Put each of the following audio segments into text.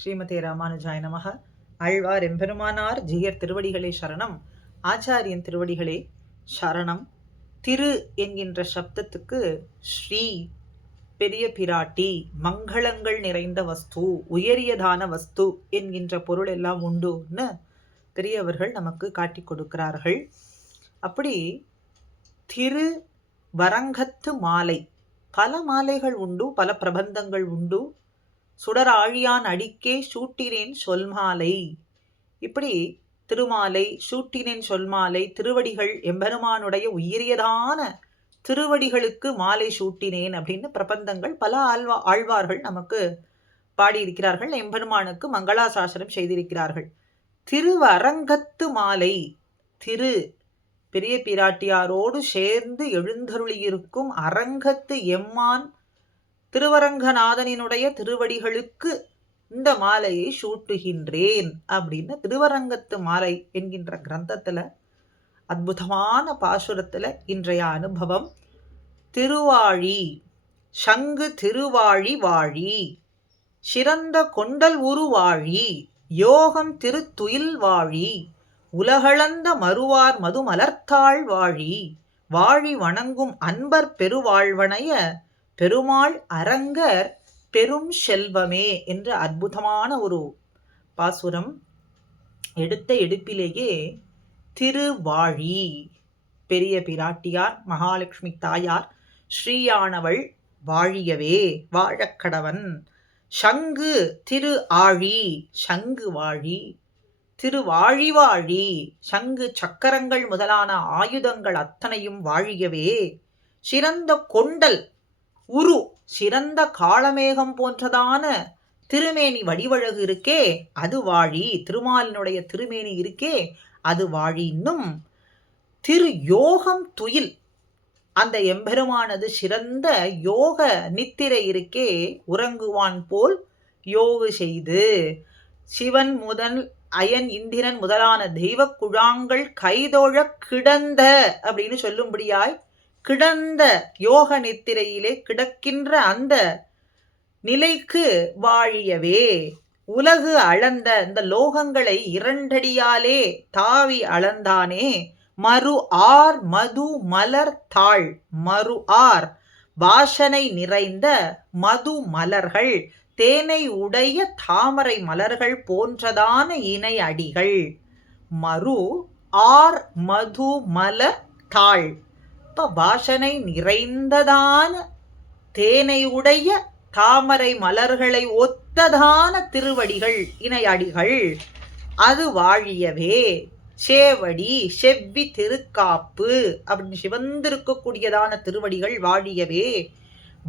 ஸ்ரீமதே ராமானுஜாய நமக. ஆழ்வார் எம்பெருமானார் ஜீயர் திருவடிகளே சரணம். ஆச்சாரியன் திருவடிகளே சரணம். திரு என்கின்ற சப்தத்துக்கு ஸ்ரீ, பெரிய பிராட்டி, மங்களங்கள் நிறைந்த வஸ்து, உயரியதான வஸ்து என்கின்ற பொருள் எல்லாம் உண்டுன்னு பெரியவர்கள் நமக்கு காட்டி கொடுக்கிறார்கள். அப்படி திரு வரங்கத்து மாலை, பல மாலைகள் உண்டு, பல பிரபந்தங்கள் உண்டு. சுடர் ஆழியான் அடிக்கே சூட்டினேன் சொல்மாலை, இப்படி திருமாலை, சூட்டினேன் சொல்மாலை, திருவடிகள், எம்பெருமானுடைய உயரியதான திருவடிகளுக்கு மாலை சூட்டினேன் அப்படின்னு பிரபந்தங்கள் பல ஆழ்வார்கள் நமக்கு பாடியிருக்கிறார்கள். எம்பெருமானுக்கு மங்களாசாசனம் செய்திருக்கிறார்கள். திருவரங்கத்து மாலை, திரு பெரிய பிராட்டியாரோடு சேர்ந்து எழுந்தருளியிருக்கும் அரங்கத்து எம்மான் திருவரங்கநாதனினுடைய திருவடிகளுக்கு இந்த மாலையை சூட்டுகின்றேன் அப்படின்னு திருவரங்கத்து மாலை என்கின்ற கிரந்தத்துல அற்புதமான பாசுரத்துல இன்றைய அனுபவம். திருவாழி, சங்கு திருவாழி வாழி, சிறந்த கொண்டல் உருவாழி, யோகம் திருத்துயில் வாழி, உலகளந்த மறுவார் மதுமலர்த்தாள் வாழி, வாழி வணங்கும் அன்பர் பெருவாழ்வனைய பெருமாள் அரங்கர் பெரும் செல்வமே என்ற அற்புதமான ஒரு பாசுரம். எடுத்த எடுப்பிலேயே திருவாழி, பெரிய பிராட்டியார், மகாலட்சுமி தாயார், ஸ்ரீயானவள் வாழியவே, வாழக்கடவன். சங்கு திரு ஆழி, சங்கு வாழி, திருவாழி வாழி, சங்கு சக்கரங்கள் முதலான ஆயுதங்கள் அத்தனையும் வாழியவே. சிறந்த கொண்டல் உரு, சிறந்த காளமேகம் போன்றதான திருமேனி வடிவழகு இருக்கே அது வாழி, திருமாலினுடைய திருமேனி இருக்கே அது வாழி. இன்னும் திரு யோகம் துயில், அந்த எம்பெருமானது சிறந்த யோக நித்திரை இருக்கே, உறங்குவான் போல் யோகு செய்து, சிவன் முதல் அயன் இந்திரன் முதலான தெய்வ குழாங்கள் கைதோழ கிடந்த அப்படின்னு சொல்லும்படியாய் கிடந்த யோக நித்திரையிலே கிடக்கின்ற அந்த நிலைக்கு வாழியவே. உலகு அளந்த, இந்த லோகங்களை இரண்டடியாலே தாவி அளந்தானே. மறு ஆர் மது மலர் தாள், மறு ஆர் வாசனை நிறைந்த மது மலர்கள், தேனை உடைய தாமரை மலர்கள் போன்றதான இணை அடிகள். மறு ஆர் மது மலர் தாள், வாசனை நிறைந்ததான தேனை உடைய தாமரை மலர்களை ஒத்ததான திருவடிகள், இணையடிகள், அது வாழியவே. சேவடி, செவ்வி திருக்காப்பு அப்படின்னு சிவந்திருக்கக்கூடியதான திருவடிகள் வாழியவே.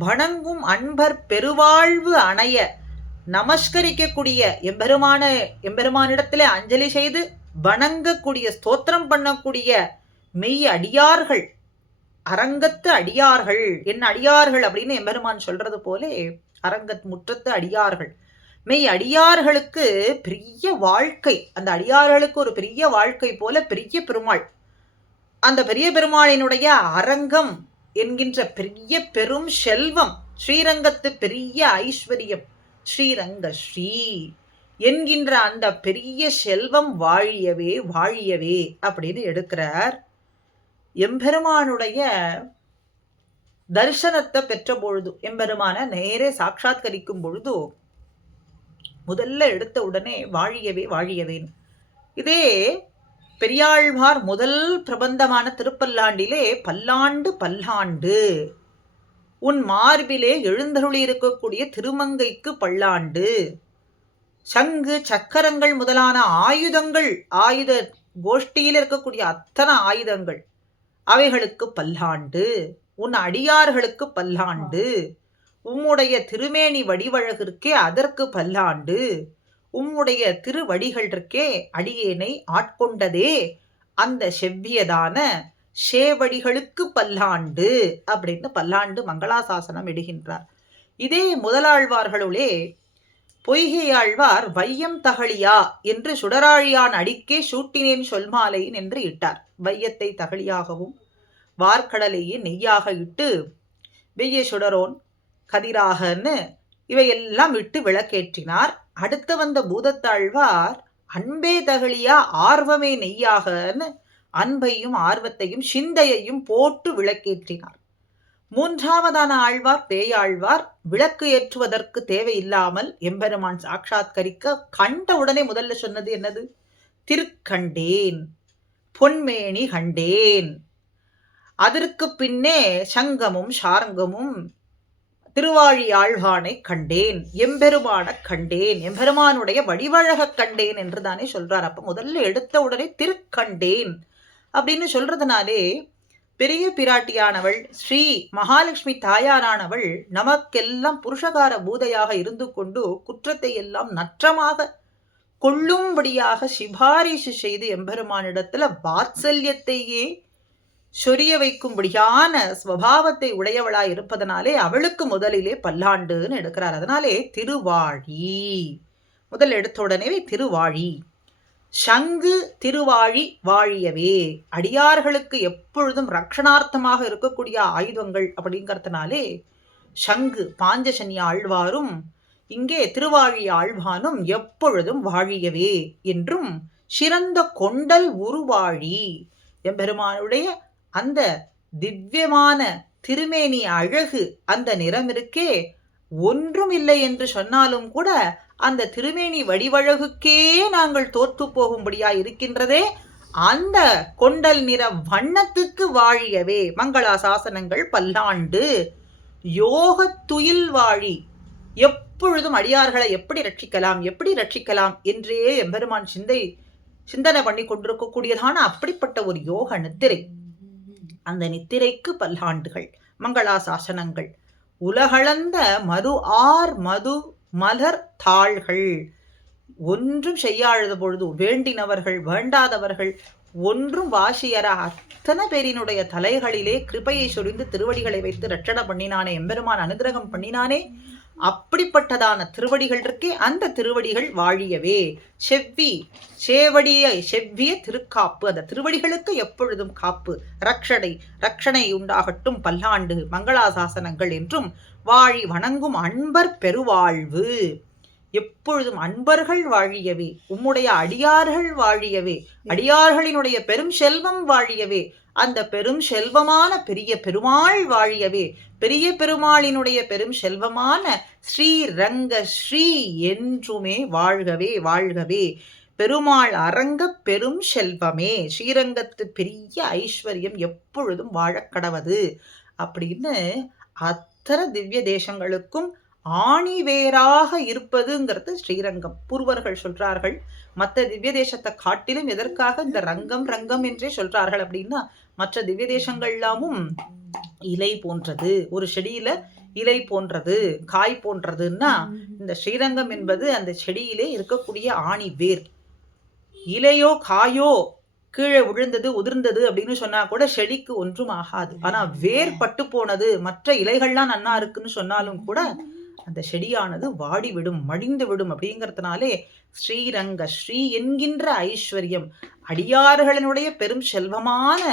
வணங்கும் அன்பர் பெருவாழ்வு அணைய, நமஸ்கரிக்கக்கூடிய எம்பெருமானிடத்திலே அஞ்சலி செய்து வணங்கக்கூடிய, ஸ்தோத்திரம் பண்ணக்கூடிய மெய் அடியார்கள், அரங்கத்து அடியார்கள், என்ன அடியார்கள் அப்படின்னு எம்பெருமான் சொல்றது போலே அரங்கத் முற்றத்து அடியார்கள், மெய் அடியார்களுக்கு பெரிய வாழ்க்கை, அந்த அடியார்களுக்கு ஒரு பெரிய வாழ்க்கை போல பெரிய பெருமாள், அந்த பெரிய பெருமாளினுடைய அரங்கம் என்கின்ற பெரிய பெரும் செல்வம், ஸ்ரீரங்கத்து பெரிய ஐஸ்வர்யம், ஸ்ரீரங்க ஸ்ரீ என்கின்ற அந்த பெரிய செல்வம் வாழியவே வாழியவே அப்படின்னு எடுக்கிறார். எம்பெருமானுடைய தரிசனத்தை பெற்ற பொழுது, எம்பெருமான நேரே சாட்சாத்கரிக்கும் பொழுது முதல்ல எடுத்த உடனே வாழியவே வாழியவேன்னு. இதே பெரியாழ்வார் முதல் பிரபந்தமான திருப்பல்லாண்டிலே பல்லாண்டு பல்லாண்டு உன் மார்பிலே எழுந்தருளி இருக்கக்கூடிய திருமங்கைக்கு பல்லாண்டு, சங்கு சக்கரங்கள் முதலான ஆயுதங்கள், ஆயுத கோஷ்டியில் இருக்கக்கூடிய அத்தனை ஆயுதங்கள் அவைகளுக்கு பல்லாண்டு, உன் அடியார்களுக்கு பல்லாண்டு, உம்முடைய திருமேனி வடிவழகிற்கே அதற்கு பல்லாண்டு, உம்முடைய திருவடிகள் இருக்கே அடியேனை ஆட்கொண்டதே அந்த செவ்வியதான சேவடிகளுக்கு பல்லாண்டு அப்படின்னு பல்லாண்டு மங்களாசாசனம் இடுகின்றார். இதே முதலாழ்வார்களுளே பொய்கையாழ்வார் வையம் தகழியா என்று சுடராழியான் அடிக்கே சூட்டினேன் சொல்மாலையின் என்று இட்டார். வையத்தை தகழியாகவும் வார்க்கடலையே நெய்யாக இட்டு வெய்ய சுடரோன் கதிராகன்னு இவையெல்லாம் விட்டு விளக்கேற்றினார். அடுத்து வந்த பூதத்தாழ்வார் அன்பே தகழியா ஆர்வமே நெய்யாகன்னு அன்பையும் ஆர்வத்தையும் சிந்தையையும் போட்டு விளக்கேற்றினார். மூன்றாவதான ஆழ்வார் பேயாழ்வார் விளக்கு ஏற்றுவதற்கு தேவையில்லாமல் எம்பெருமான் சாட்சாத்கரிக்க கண்டவுடனே முதல்ல சொன்னது என்னது? திருக்கண்டேன், பொன்மேனி கண்டேன். அதற்கு பின்னே சங்கமும் சாரங்கமும் திருவாழி ஆழ்வானை கண்டேன், எம்பெருமான கண்டேன், எம்பெருமானுடைய வடிவழக கண்டேன் என்று தானே சொல்றார். அப்ப முதல்ல எடுத்த உடனே திருக்கண்டேன் அப்படின்னு சொல்றதுனாலே பெரிய பிராட்டியானவள் ஸ்ரீ மகாலட்சுமி தாயாரானவள் நமக்கெல்லாம் புருஷகார பூதையாக இருந்து கொண்டு குற்றத்தை எல்லாம் நற்றமாக கொள்ளும்படியாக சிபாரிசு செய்து எம்பெருமானிடத்துல வாத்சல்யத்தையே சொரிய வைக்கும்படியான ஸ்வபாவத்தை உடையவளாய் இருப்பதனாலே அவளுக்கு முதலிலே பல்லாண்டுன்னு எடுக்கிறார். அதனாலே திருவாழி முதல் எடுத்த உடனே திருவாழி. சங்கு திருவாழி வாழியவே, அடியார்களுக்கு எப்பொழுதும் ரக்ஷணார்த்தமாக இருக்கக்கூடிய ஆயுதங்கள் அப்படிங்கிறதுனாலே சங்கு பாஞ்சசனி ஆழ்வாரும் இங்கே திருவாழி ஆழ்வானும் எப்பொழுதும் வாழியவே என்றும், சிறந்த கொண்டல் உருவாழி, எம்பெருமானுடைய அந்த திவ்யமான திருமேனி அழகு, அந்த நிறம் இருக்கே, ஒன்றும் இல்லை என்று சொன்னாலும் கூட அந்த திருமேனி வடிவழகுக்கே நாங்கள் தோற்று போகும்படியா இருக்கின்றதே, அந்த கொண்டல் நிற வண்ணத்துக்கு வாழியவே. மங்களாசாசனங்கள் பல்லாண்டு. யோகத்துயில் வாழி, எப்பொழுதும் அடியார்களை எப்படி ரட்சிக்கலாம் என்றே எம்பெருமான் சிந்தனை பண்ணி கொண்டிருக்கக்கூடியதான அப்படிப்பட்ட ஒரு யோக நித்திரை. அந்த நித்திரைக்கு பல்லாண்டுகள். மங்களாசாசனங்கள். உலகளந்த மது மலர் தாள்கள், ஒன்றும் செய்யாத பொழுது வேண்டினவர்கள் வேண்டாதவர்கள் ஒன்றும் வாசியர அத்தனை பேரினுடைய தலைகளிலே கிருபையை சொரிந்து திருவடிகளை வைத்து ரட்சணை பண்ணினானே, எம்பெருமான் அனுகிரகம் பண்ணினானே, அப்படிப்பட்டதான திருவடிகள் இருக்கே, அந்த திருவடிகள் வாழியவே. செவ்விய திருக்காப்பு, அந்த திருவடிகளுக்கு எப்பொழுதும் காப்பு, ரட்சணை உண்டாகட்டும் பல்லாண்டு மங்களாசாசனங்கள் என்றும் வாழி வணங்கும் அன்பர் பெருவாழ்வு. எப்பொழுதும் அன்பர்கள் வாழியவே, உம்முடைய அடியார்கள் வாழியவே, அடியார்களினுடைய பெரும் செல்வம் வாழியவே, அந்த பெரும் செல்வமான பெரிய பெருமாள் வாழியவே, பெரிய பெருமாளினுடைய பெரும் செல்வமான ஸ்ரீரங்க ஸ்ரீ என்றுமே வாழ்கவே வாழ்கவே. பெருமாள் அரங்க பெரும் செல்வமே, ஸ்ரீரங்கத்து பெரிய ஐஸ்வர்யம் எப்பொழுதும் வாழக்கடவது அப்படின்னு அத்தனை திவ்ய தேசங்களுக்கும் ஆணிவேராக இருப்பதுங்கிறது ஸ்ரீரங்கம். பூர்வர்கள் சொல்றார்கள், மற்ற திவ்ய தேசத்தை காட்டிலும் எதற்காக இந்த ரங்கம் என்றே சொல்றார்கள் அப்படின்னா, மற்ற திவ்ய தேசங்கள் எல்லாமும் இலை போன்றது, ஒரு செடியில இலை போன்றது, காய் போன்றதுன்னா, இந்த ஸ்ரீரங்கம் என்பது அந்த செடியிலே இருக்கக்கூடிய ஆணி வேர். இலையோ காயோ கீழே விழுந்தது உதிர்ந்தது அப்படின்னு சொன்னா கூட செடிக்கு ஒன்றும் ஆகாது. ஆனா வேர் பட்டு போனது, மற்ற இலைகள்லாம் நன்னா இருக்குன்னு சொன்னாலும் கூட அந்த செடியானது வாடிவிடும், மடிந்து விடும். அப்படிங்கிறதுனாலே ஸ்ரீரங்க ஸ்ரீ என்கின்ற ஐஸ்வர்யம், அடியார்களினுடைய பெரும் செல்வமான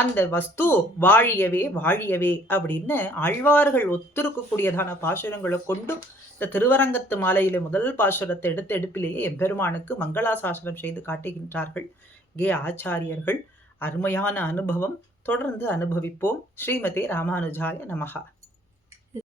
அந்த வஸ்து வாழியவே வாழியவே அப்படின்னு ஆழ்வார்கள் ஒத்திருக்கக்கூடியதான பாசுரங்களை கொண்டு இந்த திருவரங்கத்து மாலையில முதல் பாசுரத்தை எடுப்பிலேயே எம்பெருமானுக்கு மங்களாசாசனம் செய்து காட்டுகின்றார்கள் இங்கே ஆச்சாரியர்கள். அருமையான அனுபவம். தொடர்ந்து அனுபவிப்போம். ஸ்ரீமதே ராமானுஜாய நமஹா.